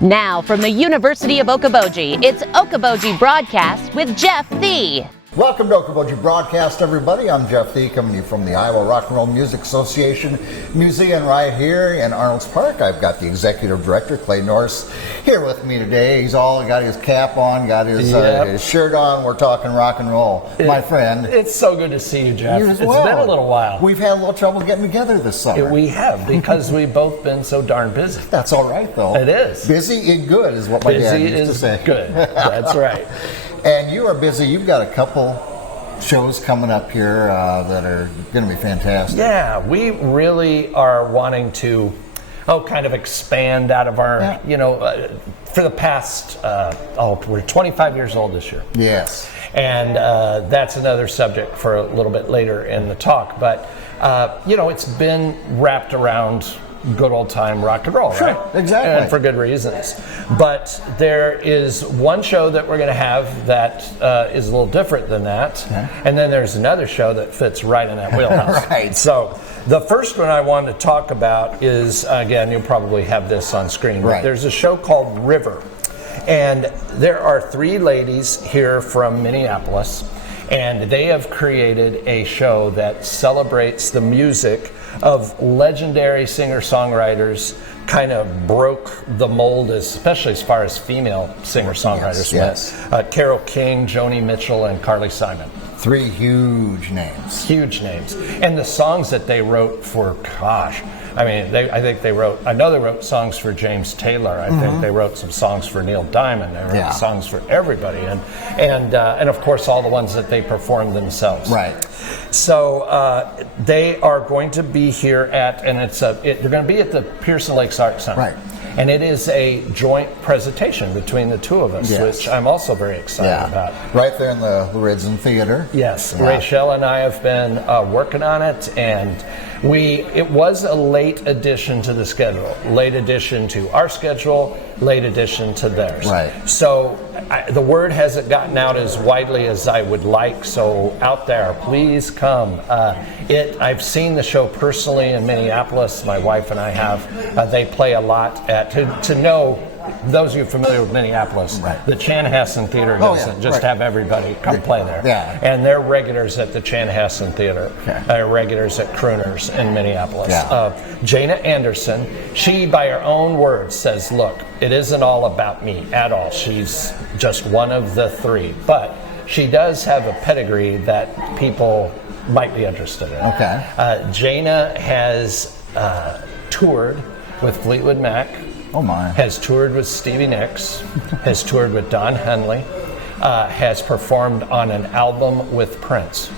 Now from the University of Okoboji, it's Okoboji Broadcast with Jeff Thee. Welcome to Okoboji Broadcast, everybody. I'm Jeff Thee, coming to you from the Iowa Rock and Roll Music Association Museum right here in Arnold's Park. I've got the Executive Director, Clay Norris, here with me today. He's all got his cap on, got his shirt on. We're talking rock and roll. My friend. It's so good to see you, Jeff. You as well. It's been a little while. We've had a little trouble getting together this summer. We have, because we've both been so darn busy. That's all right, though. It is. Busy and good is what my dad used to say. Busy is good. That's right. And you are busy. You've got a couple shows coming up here that are going to be fantastic. Yeah, we really are wanting to kind of expand out of our, for the past, we're 25 years old this year. Yes. And that's another subject for a little bit later in the talk. But, it's been wrapped around good old time rock and roll, sure, right? Exactly. And for good reasons. But there is one show that we're going to have that is a little different than that. Okay. And then there's another show that fits right in that wheelhouse. Right. So the first one I wanted to talk about is, again, you'll probably have this on screen, but right. There's a show called River. And there are three ladies here from Minneapolis, and they have created a show that celebrates the music of legendary singer-songwriters, kind of broke the mold, especially as far as female singer-songwriters went. Carole King, Joni Mitchell, and Carly Simon. Three huge names. Huge names. And the songs that they wrote for, I know they wrote songs for James Taylor. I think they wrote some songs for Neil Diamond. They wrote songs for everybody. And of course all the ones that they performed themselves. Right. So they are going to be here at, and they're going to be at the Pearson Lakes Art Center. Right. And it is a joint presentation between the two of us, which I'm also very excited about. Right there in the Lorenzen Theater. Yes, Rachel and I have been working on it, and it was a late addition to the schedule, late addition to our schedule, late addition to theirs. Right. So the word hasn't gotten out as widely as I would like, so out there, please come. I've seen the show personally in Minneapolis. My wife and I have. They play a lot to know. Those of you familiar with Minneapolis, the Chanhassen Theater doesn't just have everybody come play there. Yeah. And they're regulars at the Chanhassen Theater. Okay. They're regulars at Crooners in Minneapolis. Yeah. Jaina Anderson, she, by her own words, says, look, it isn't all about me at all. She's just one of the three. But she does have a pedigree that people might be interested in. Okay. Jaina has toured with Fleetwood Mac. Oh my. Has toured with Stevie Nicks, has toured with Don Henley, has performed on an album with Prince.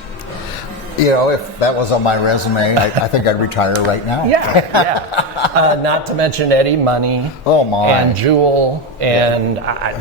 If that was on my resume, I think I'd retire right now. Yeah. Not to mention Eddie Money. Oh my. And Jewel, and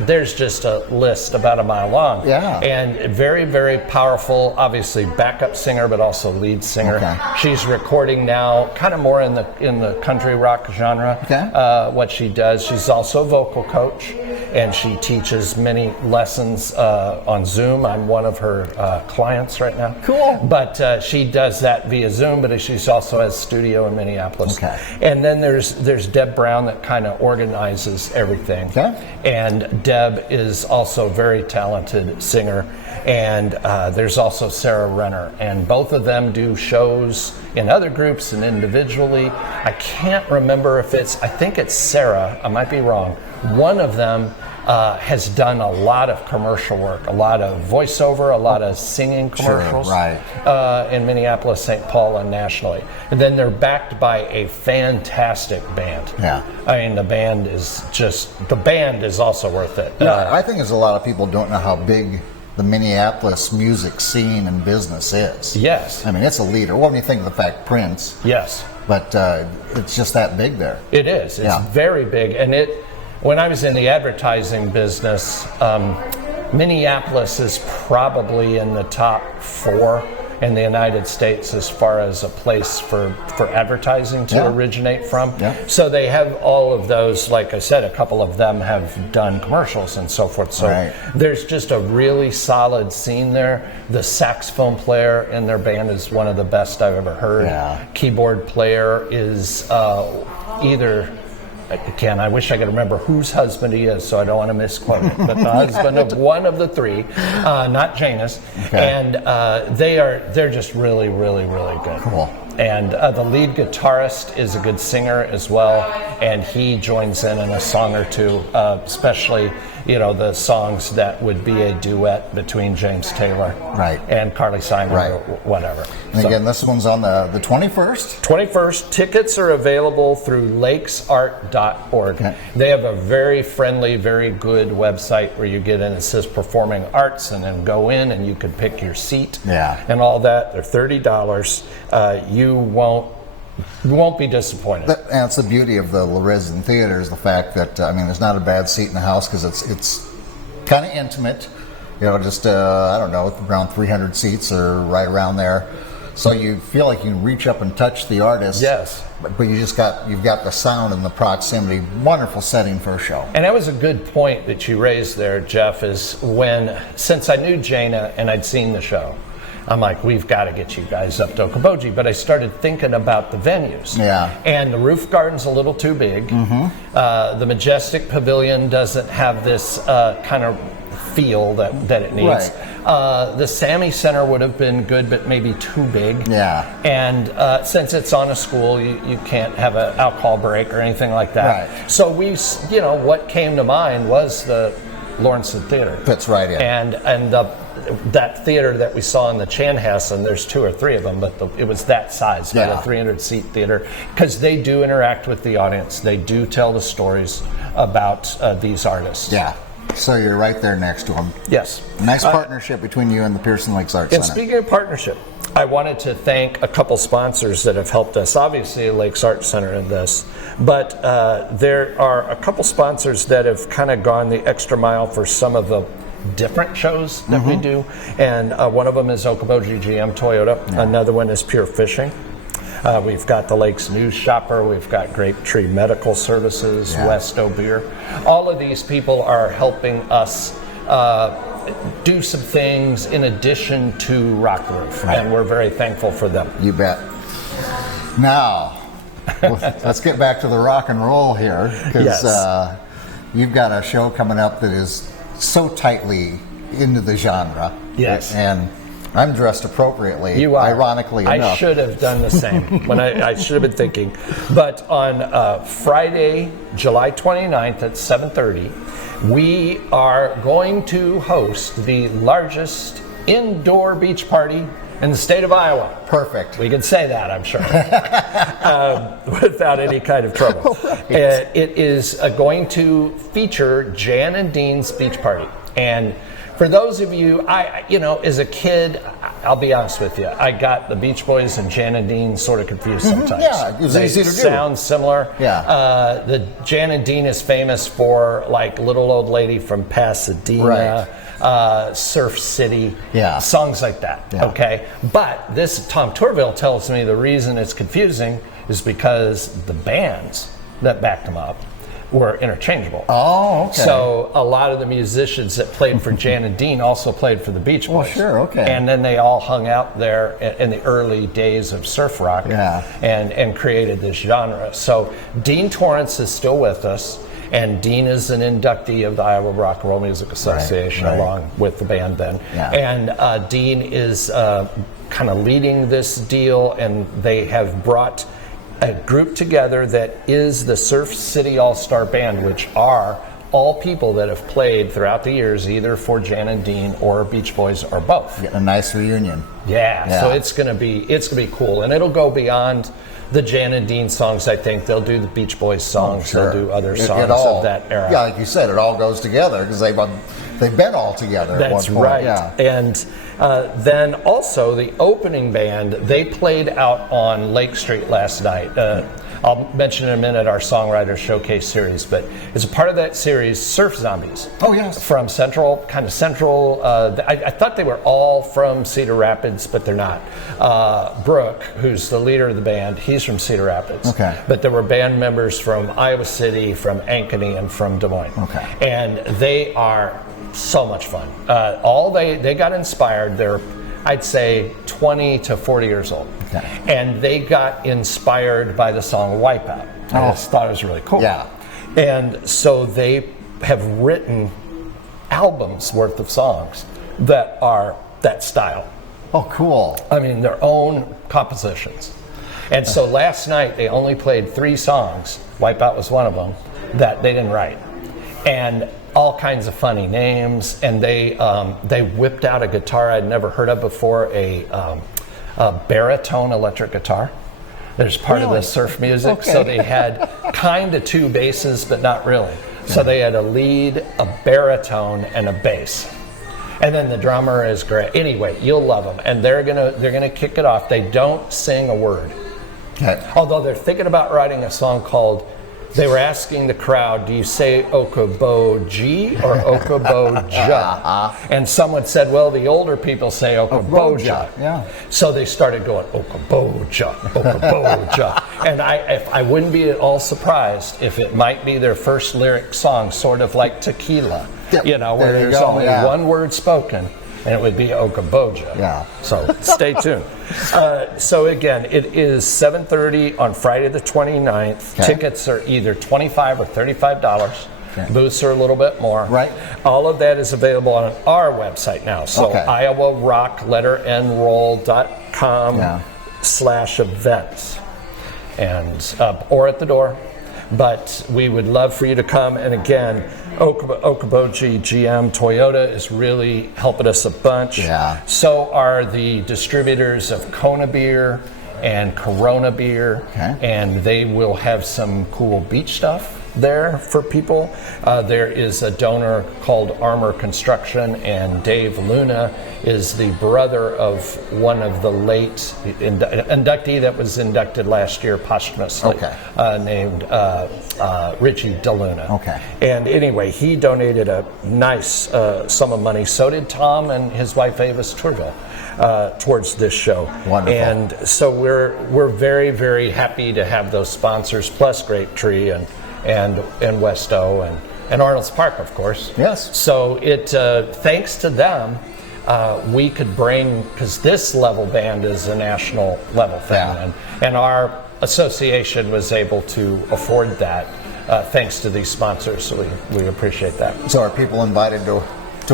there's just a list about a mile long. Yeah. And very, very powerful, obviously backup singer, but also lead singer. Okay. She's recording now, kind of more in the country rock genre. Okay. What she does, she's also a vocal coach, and she teaches many lessons on Zoom. I'm one of her clients right now. Cool. But she does that via Zoom, but she also has studio in Minneapolis. Okay. And then there's Deb Brown that kind of organizes everything. Okay. And Deb is also a very talented singer. And there's also Sarah Renner. And both of them do shows in other groups and individually. I can't remember I think it's Sarah, I might be wrong. One of them has done a lot of commercial work, a lot of voiceover, a lot of singing commercials. Sure, right. In Minneapolis, St. Paul, and nationally. And then they're backed by a fantastic band. Yeah. I mean, the band is also worth it. I think there's a lot of people don't know how big the Minneapolis music scene and business is. Yes. I mean, it's a leader. Well, when you think of the fact Prince. Yes. But it's just that big there. It is. It's very big. And when I was in the advertising business, Minneapolis is probably in the top 4 in the United States as far as a place for advertising to originate from. Yeah. So they have all of those, like I said, a couple of them have done commercials and so forth. So there's just a really solid scene there. The saxophone player in their band is one of the best I've ever heard. Yeah. Keyboard player is either again, I wish I could remember whose husband he is, so I don't want to misquote it, but the husband of one of the three, not Jaina's, and they're just really, really, really good. Cool. And the lead guitarist is a good singer as well, and he joins in a song or two, especially, the songs that would be a duet between James Taylor and Carly Simon or whatever. And again, this one's on the 21st? 21st. Tickets are available through lakesart.org. Okay. They have a very friendly, very good website where you get in. It says Performing Arts, and then go in and you can pick your seat and all that. They're $30. You won't be disappointed. And it's the beauty of the Lorizon Theater is the fact that, there's not a bad seat in the house because it's kind of intimate. Just, I don't know, around 300 seats or right around there. So you feel like you can reach up and touch the artist. Yes. But you've got the sound and the proximity. Wonderful setting for a show. And that was a good point that you raised there, Jeff, is since I knew Jaina and I'd seen the show, I'm like, we've got to get you guys up to Okoboji. But I started thinking about the venues. Yeah. And the roof garden's a little too big. Mm-hmm. The Majestic Pavilion doesn't have this kind of feel that it needs. Right. The Sammy Center would have been good, but maybe too big. Yeah. And since it's on a school, you can't have an alcohol break or anything like that. Right. So what came to mind was the Lawrenson Theater. Fits right in. And that theater that we saw in the Chanhassen, there's 2 or 3 of them, but it was that size, a 300-seat theater, because they do interact with the audience. They do tell the stories about these artists. Yeah. So you're right there next to them. Yes. Nice partnership between you and the Pearson Lakes Arts Center. And speaking of partnership, I wanted to thank a couple sponsors that have helped us. Obviously, Lakes Arts Center in this, but there are a couple sponsors that have kind of gone the extra mile for some of the different shows that we do. And one of them is Okoboji GM Toyota. Yeah. Another one is Pure Fishing. We've got the Lakes News Shopper. We've got Grape Tree Medical Services, Westo Beer. All of these people are helping us do some things in addition to Rock the Roof, and we're very thankful for them. You bet. Now, let's get back to the rock and roll here, because you've got a show coming up that is so tightly into the genre. Yes. And I'm dressed appropriately, you are. Ironically enough. I should have done the same. I should have been thinking. But on Friday, July 29th at 7:30, we are going to host the largest indoor beach party in the state of Iowa. Perfect. We can say that, I'm sure, without any kind of trouble. Right. It is going to feature Jan and Dean's beach party. And for those of you, as a kid, I'll be honest with you, I got the Beach Boys and Jan and Dean sort of confused sometimes. Yeah, it was easy to do. Sound similar. Yeah. The Jan and Dean is famous for like Little Old Lady from Pasadena. Right. Surf City, songs like that, okay? But this, Tom Tourville tells me the reason it's confusing is because the bands that backed them up were interchangeable. Oh, okay. So a lot of the musicians that played for Jan and Dean also played for the Beach Boys. Well, sure, okay. And then they all hung out there in the early days of surf rock and created this genre. So Dean Torrance is still with us. And Dean is an inductee of the Iowa Rock and Roll Music Association, along with the band then. Yeah. And Dean is kind of leading this deal, and they have brought a group together that is the Surf City All-Star Band, which are all people that have played throughout the years, either for Jan and Dean or Beach Boys or both. A nice reunion. Yeah. So it's gonna be cool, and it'll go beyond the Jan and Dean songs. I think they'll do the Beach Boys songs. They'll do other songs of that era. Yeah, like you said, it all goes together because they've been all together. That's at one point. Right. Yeah. And then also the opening band, they played out on Lake Street last night. I'll mention in a minute our Songwriter Showcase series, but as a part of that series, Surf Zombies. Oh, yes. From Central. I thought they were all from Cedar Rapids, but they're not. Brooke, who's the leader of the band, he's from Cedar Rapids. Okay. But there were band members from Iowa City, from Ankeny, and from Des Moines. Okay. And they are so much fun. They got inspired. They're, I'd say, 20 to 40 years old. Okay. And they got inspired by the song Wipeout. I just thought it was really cool. Yeah. And so they have written albums worth of songs that are that style. Oh, cool. I mean, their own compositions. And so last night they only played 3 songs, Wipeout was one of them, that they didn't write. And all kinds of funny names, and they whipped out a guitar I'd never heard of before, a baritone electric guitar. There's part of the surf music, Okay. so they had kind of 2 basses, but not really. So they had a lead, a baritone, and a bass. And then the drummer is great. Anyway, you'll love them, and they're gonna kick it off. They don't sing a word, although they're thinking about writing a song called. They were asking the crowd, do you say Okoboji or Okoboja? And someone said, well, the older people say Okoboja. Yeah. So they started going, Okoboja, Okoboja. And I wouldn't be at all surprised if it might be their first lyric song, sort of like Tequila, Yep. you know, where there's only one word spoken, and it would be Okoboja. Yeah. So stay tuned. So again, it is 7:30 on Friday the 29th. Okay. Tickets are either $25 or $35. Okay. Booths are a little bit more. Right. All of that is available on our website now. So Okay. IowaRockletterNroll.com/events, and or at the door. But we would love for you to come. And again, Okoboji GM Toyota is really helping us a bunch. Yeah. So are the distributors of Kona beer and Corona beer. Okay. And they will have some cool beach stuff there for people. There is a donor called Armor Construction, and Dave Luna is the brother of one of the late inductee that was inducted last year posthumously, named Richie DeLuna. Okay. And anyway, he donated a nice sum of money. So did Tom and his wife Avis Turville towards this show. Wonderful. And so we're very, very happy to have those sponsors, plus Grape Tree and Westo and Arnold's Park, of course. Yes. So it thanks to them, we could bring, because this level band is a national level thing, Yeah. and our association was able to afford that thanks to these sponsors. So we appreciate that. So are people invited to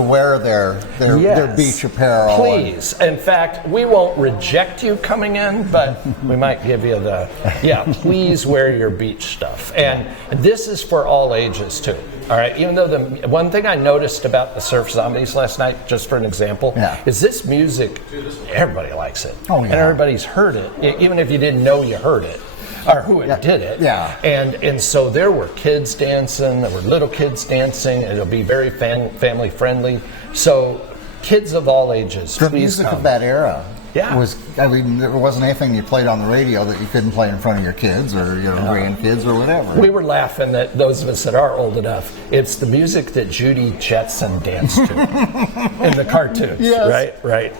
wear their Yes. beach apparel? Please. In fact, we won't reject you coming in, but we might give you please wear your beach stuff. And this is for all ages too. All right. Even though the one thing I noticed about the Surf Zombies last night, just for an example, is this music, everybody likes it. Oh, yeah. And everybody's heard it, even if you didn't know you heard it. Or who did it. Yeah. And so there were kids dancing, there were little kids dancing, and it'll be very family friendly. So kids of all ages, The please music come. of that era Yeah. there wasn't anything you played on the radio that you couldn't play in front of your kids or your grandkids or whatever. We were laughing that those of us that are old enough, it's the music that Judy Jetson danced to in the cartoons. Yes. Right.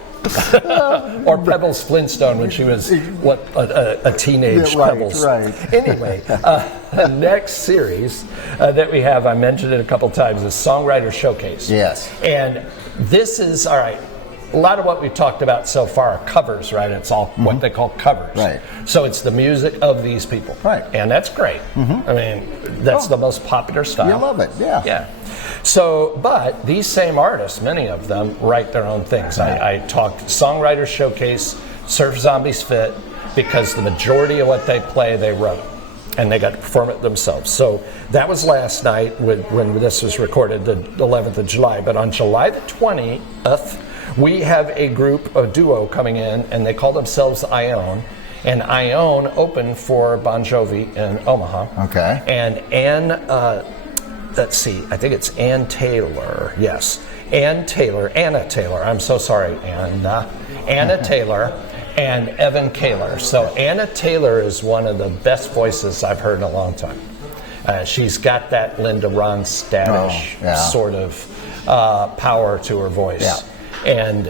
Or Pebbles Flintstone when she was a teenage Pebbles. Right. Anyway, the next series that we have, I mentioned it a couple times, is Songwriter Showcase. Yes. And this is all right. A lot of what we've talked about so far are covers, right? It's all what they call covers. Right. So it's the music of these people. Right. And that's great. I mean, that's the most popular style. You love it, yeah. Yeah. So, but these same artists, many of them, write their own things. I talked Songwriter Showcase, Surf Zombies Fit, because the majority of what they play, they wrote. And they got to perform it themselves. So that was last night when this was recorded, the 11th of July. But on July the 20th, we have a duo coming in, and they call themselves Ione. And Ione opened for Bon Jovi in Omaha. Okay. And Ann, let's see, I think it's Ann Taylor. Yes. Anna Taylor. I'm so sorry, Anna Taylor and Evan Kaler. So Anna Taylor is one of the best voices I've heard in a long time. She's got that Linda Ronstadt-ish sort of power to her voice. Yeah. And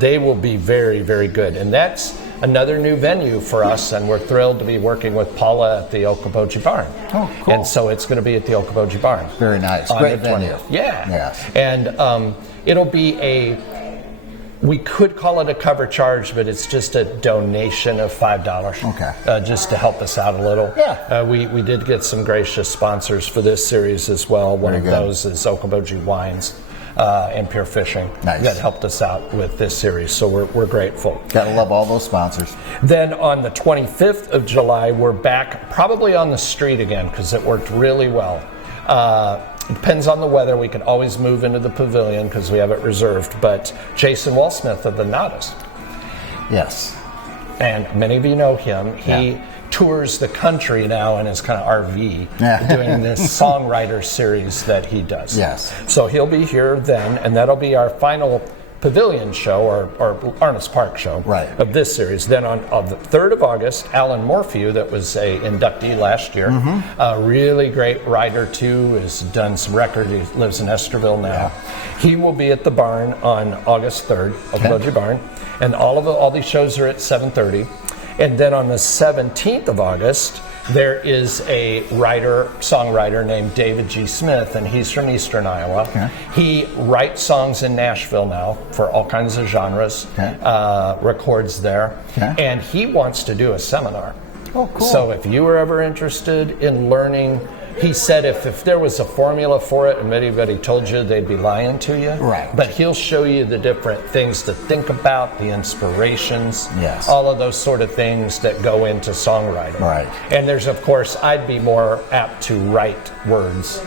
they will be very, very good. And that's another new venue for us, and we're thrilled to be working with Paula at the Okoboji Barn. Oh, cool. And so it's going to be at the Okoboji Barn. Very nice. On Great the 20th. venue. Yeah. Yes. And it'll be We could call it a cover charge, but it's just a donation of $5. Okay. Just to help us out a little. Yeah. We did get some gracious sponsors for this series as well. One Very of good. those is Okoboji Wines and Pure Fishing. Nice. That helped us out with this series, so we're grateful. Gotta love all those sponsors. Then on the 25th of July, we're back probably on the street again because it worked really well. It depends on the weather. We can always move into the pavilion because we have it reserved. But Jason Wallsmith of the Nadas, Yes. and many of you know him. He Yeah. tours the country now in his kind of RV, Yeah. doing this songwriter series that he does. Yes. So he'll be here then, and that'll be our final pavilion show or Arnold's Park show Right. of this series. Then on the 3rd of August, Alan Morphew, that was a inductee last year, a really great writer too, has done some record. He lives in Esterville now. He will be at the barn on August 3rd, Okoboji Barn, and all these shows are at 7:30. And then on the 17th of August, there is a songwriter named David G. Smith, and he's from Eastern Iowa. Okay. He writes songs in Nashville now for all kinds of genres, Okay. records there, Okay. and he wants to do a seminar. Oh, cool. So if you were ever interested in learning, he said if there was a formula for it and anybody told you, they'd be lying to you. Right. But he'll show you the different things to think about, the inspirations, Yes. all of those sort of things that go into songwriting. Right. And there's, of course, I'd be more apt to write words.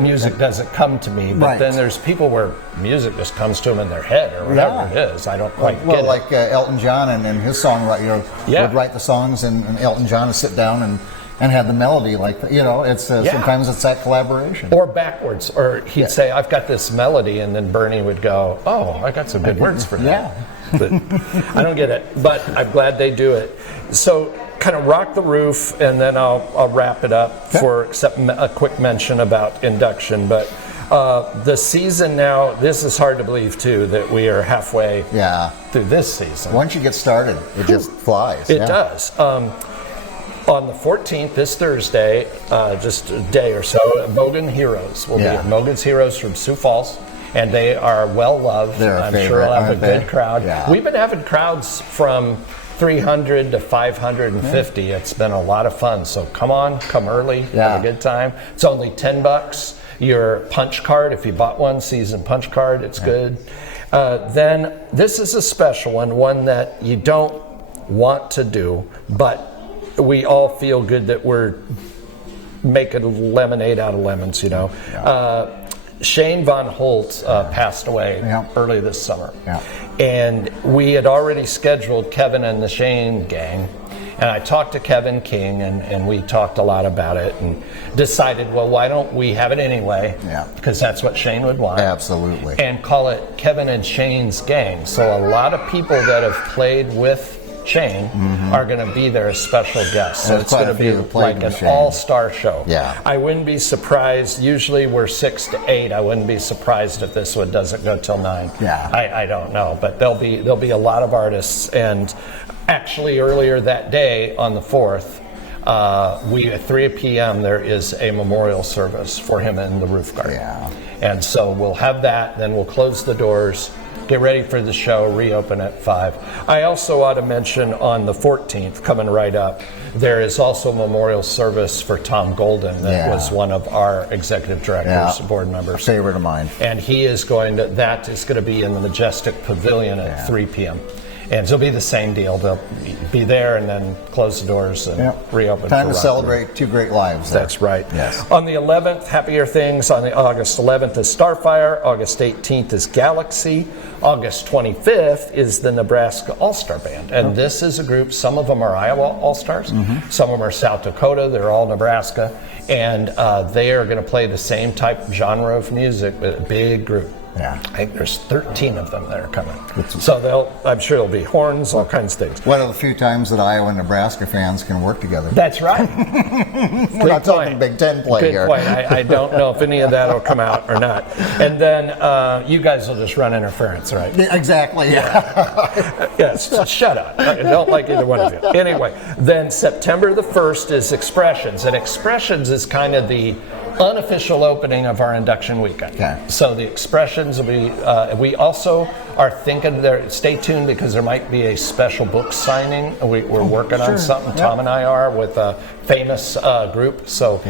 Music doesn't come to me, but Right. then there's people where music just comes to them in their head or whatever it is. I don't quite Well, get it. like Elton John and his songwriter, Yeah. would write the songs, and Elton John would sit down and have the melody. Like, it's Yeah. sometimes it's that collaboration. Or backwards, or he'd say, "I've got this melody," and then Bernie would go, "Oh, I got some good words for that." Yeah. But I don't get it, but I'm glad they do it. So, kind of rock the roof, and then I'll wrap it up except a quick mention about induction. But the season now, this is hard to believe too that we are halfway Yeah. through this season. Once you get started, it just flies. It Yeah. does. On the 14th, this Thursday, just a day or so, Mogan Heroes will be Yeah. at Mogan's Heroes from Sioux Falls, and they are well loved. They're a I'm sure favorite, we'll have a aren't they? good crowd. Yeah. We've been having crowds from 300 to 550. It's been a lot of fun. So come on, come early, Yeah. have a good time. It's only $10. Your punch card, if you bought one, season punch card, it's good. Then this is a special one that you don't want to do, but we all feel good that we're making lemonade out of lemons, Shane Von Holt passed away early this summer. Yeah. And we had already scheduled Kevin and the Shane gang. And I talked to Kevin King, and we talked a lot about it and decided, well, why don't we have it anyway? Yeah. Because that's what Shane would want. Absolutely. And call it Kevin and Shane's gang. So a lot of people that have played with Shane are going to be there as special guests. So There's it's going to quite a be few that played like with an Shane. all-star show. Yeah. I wouldn't be surprised. Usually we're 6 to 8. I wouldn't be surprised if this one doesn't go till 9. Yeah. I don't know, but there'll be a lot of artists. And actually earlier that day on the 4th, at 3 p.m. there is a memorial service for him in the roof garden. Yeah. And so we'll have that. Then we'll close the doors. Get ready for the show, reopen at 5. I also ought to mention on the 14th, coming right up, there is also a memorial service for Tom Golden that was one of our executive directors, board members. Favorite of mine. And that is going to be in the Majestic Pavilion at 3 p.m. And it'll be the same deal. They'll be there and then close the doors and reopen. Time for to rock celebrate two great lives there. That's right. Yes. On the 11th, Happier Things. On the August 11th is Starfire. August 18th is Galaxy. August 25th is the Nebraska All-Star Band. And this is a group, some of them are Iowa All-Stars, some of them are South Dakota, they're all Nebraska. And they are going to play the same type of genre of music, but a big group. Yeah. I think there's 13 of them that are coming. So I'm sure there'll be horns, all kinds of things. One of the few times that Iowa and Nebraska fans can work together. That's right. We're not talking Big Ten play Good here. point. I don't know if any of that will come out or not. And then you guys will just run interference, right? Yeah, exactly. Yes, shut up. I don't like either one of you. Anyway, then September the 1st is Expressions. And Expressions is kind of the unofficial opening of our induction weekend. Okay. So the expressions will be, we also are thinking there, stay tuned because there might be a special book signing. We're working on something, Tom and I are, with a famous group. So,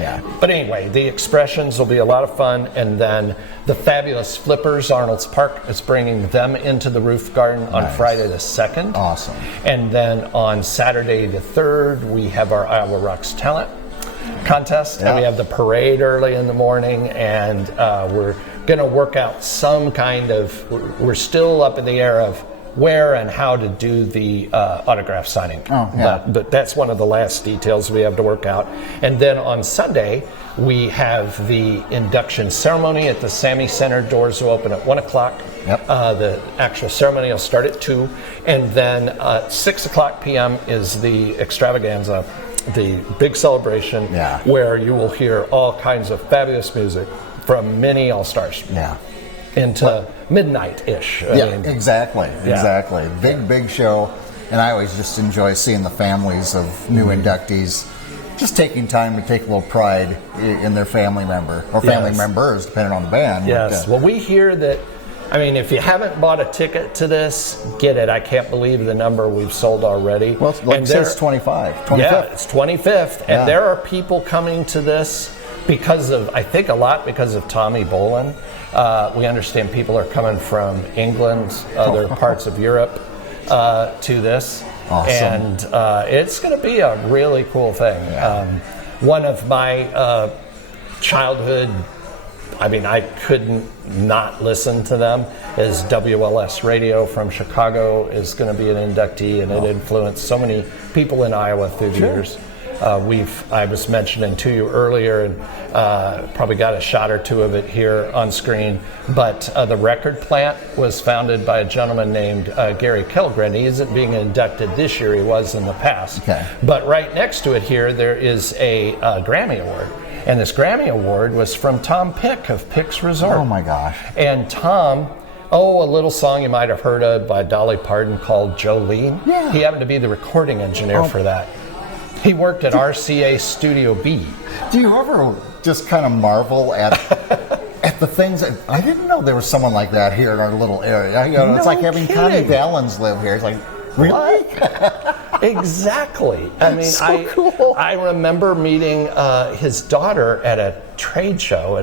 but anyway, the expressions will be a lot of fun. And then the Fabulous Flippers, Arnold's Park, is bringing them into the roof garden on Friday the 2nd. Awesome. And then on Saturday the 3rd, we have our Iowa Rocks Talent contest, and we have the parade early in the morning, and we're going to work out some kind of, we're still up in the air of where and how to do the autograph signing. But that's one of the last details we have to work out. And then on Sunday, we have the induction ceremony at the Sammy Center. Doors will open at 1 o'clock. The actual ceremony will start at 2. And then 6 o'clock p.m. is the extravaganza, the big celebration, where you will hear all kinds of fabulous music from many all-stars into midnight-ish. Exactly. Big show. And I always just enjoy seeing the families of new inductees just taking time to take a little pride in their family member, or family members, depending on the band. Well, we hear that, I mean, if you haven't bought a ticket to this, get it. I can't believe the number we've sold already. Well, it's 25. Yeah, it's 25th. And there are people coming to this because of, I think a lot because of Tommy Bolin. We understand people are coming from England, other parts of Europe to this. Awesome. And it's going to be a really cool thing. One of my childhood, I mean, I couldn't not listen to them, is WLS Radio from Chicago is going to be an inductee, and it influenced so many people in Iowa through the years. I was mentioning to you earlier, and probably got a shot or two of it here on screen, but the record plant was founded by a gentleman named Gary Kellgren. He isn't being inducted this year, he was in the past. But right next to it here, there is a Grammy Award. And this Grammy Award was from Tom Pick of Pick's Resort. Oh my gosh. And Tom, a little song you might have heard of by Dolly Parton called Jolene. He happened to be the recording engineer for that. He worked at RCA Studio B. Do you ever just kind of marvel at the things that, I didn't know there was someone like that here in our little area. It's like having Connie Dallins live here. It's like, really? Exactly. I mean, so cool. I remember meeting his daughter at a trade show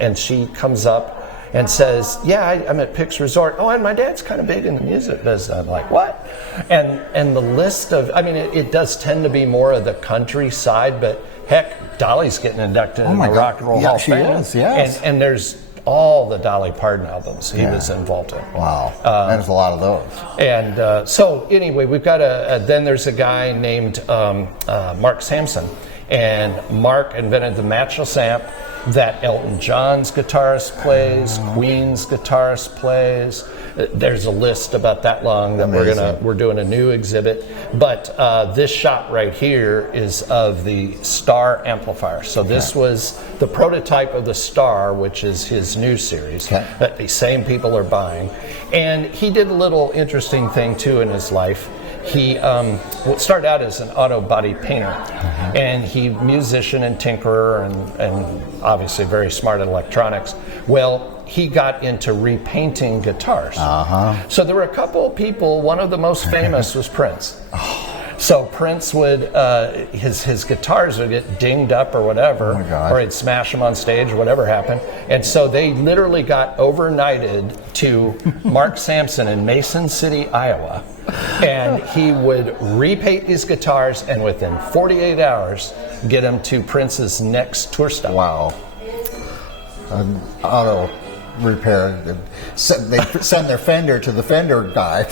and she comes up and says, I'm at Pick's Resort. Oh, and my dad's kind of big in the music business. I'm like, what? And the list of, I mean, it does tend to be more of the countryside, but heck, Dolly's getting inducted in the Rock and Roll Hall of Fame. Is, yes. And there's all the Dolly Parton albums he was involved in. Wow, there's a lot of those. And so anyway, we've got then there's a guy named Mark Sampson, and Mark invented the matchless amp that Elton John's guitarist plays, Queen's guitarist plays. There's a list about that long that we're doing a new exhibit. But this shot right here is of the Star Amplifier. So this was the prototype of the Star, which is his new series that the same people are buying. And he did a little interesting thing too in his life. He started out as an auto body painter, and he musician and tinkerer, and obviously very smart at electronics. Well, he got into repainting guitars. So there were a couple of people. One of the most famous was Prince. So Prince would his guitars would get dinged up or whatever, or he'd smash them on stage or whatever happened. And so they literally got overnighted to Mark Sampson in Mason City, Iowa. And he would repaint his guitars, and within 48 hours, get them to Prince's next tour stop. Wow. Auto repair. They send their Fender to the Fender guy.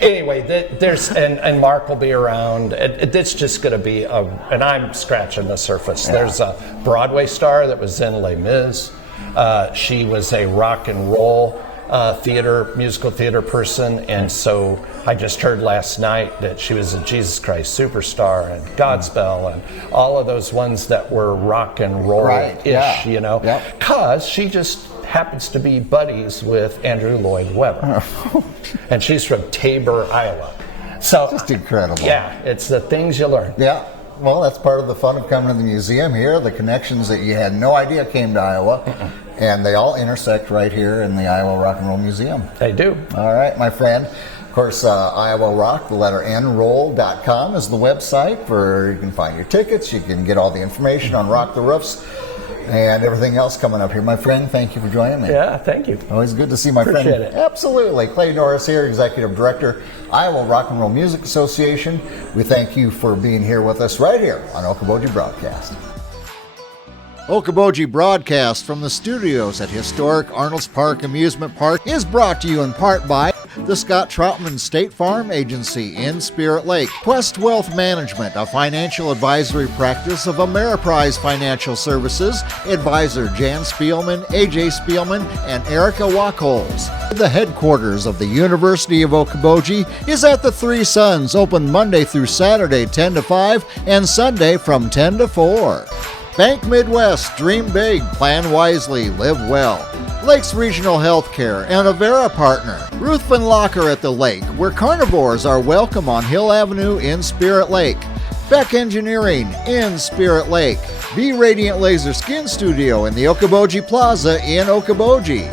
Anyway, there's and Mark will be around. It's just going to be and I'm scratching the surface. There's a Broadway star that was in Les Mis. She was a rock and roll musical theater person, and so I just heard last night that she was a Jesus Christ Superstar and Godspell and all of those ones that were rock and roll-ish, because she just happens to be buddies with Andrew Lloyd Webber. And she's from Tabor, Iowa. So just incredible. Yeah, it's the things you learn. Yeah. Well, that's part of the fun of coming to the museum here, the connections that you had no idea came to Iowa, and they all intersect right here in the Iowa Rock and Roll Museum. They do. All right, my friend. Of course, Iowa Rock, the letter N, roll.com is the website where you can find your tickets, you can get all the information on Rock the Roofs, and everything else coming up here. My friend, thank you for joining me. Yeah, thank you. Always good to see my Appreciate friend. it. Absolutely. Clay Norris here, Executive Director, Iowa Rock and Roll Music Association. We thank you for being here with us right here on Okoboji Broadcast. Okoboji Broadcast from the studios at historic Arnold's Park Amusement Park is brought to you in part by the Scott Troutman State Farm Agency in Spirit Lake, Quest Wealth Management, a financial advisory practice of Ameriprise Financial Services, advisor Jan Spielman, AJ Spielman, and Erica Wachholz. The headquarters of the University of Okoboji is at the Three Sons, open Monday through Saturday 10 to 5 and Sunday from 10 to 4. Bank Midwest, dream big, plan wisely, live well. Lakes Regional Healthcare and Avera Partner. Ruthven Locker at the Lake, where carnivores are welcome on Hill Avenue in Spirit Lake. Beck Engineering in Spirit Lake. Be Radiant Laser Skin Studio in the Okoboji Plaza in Okoboji.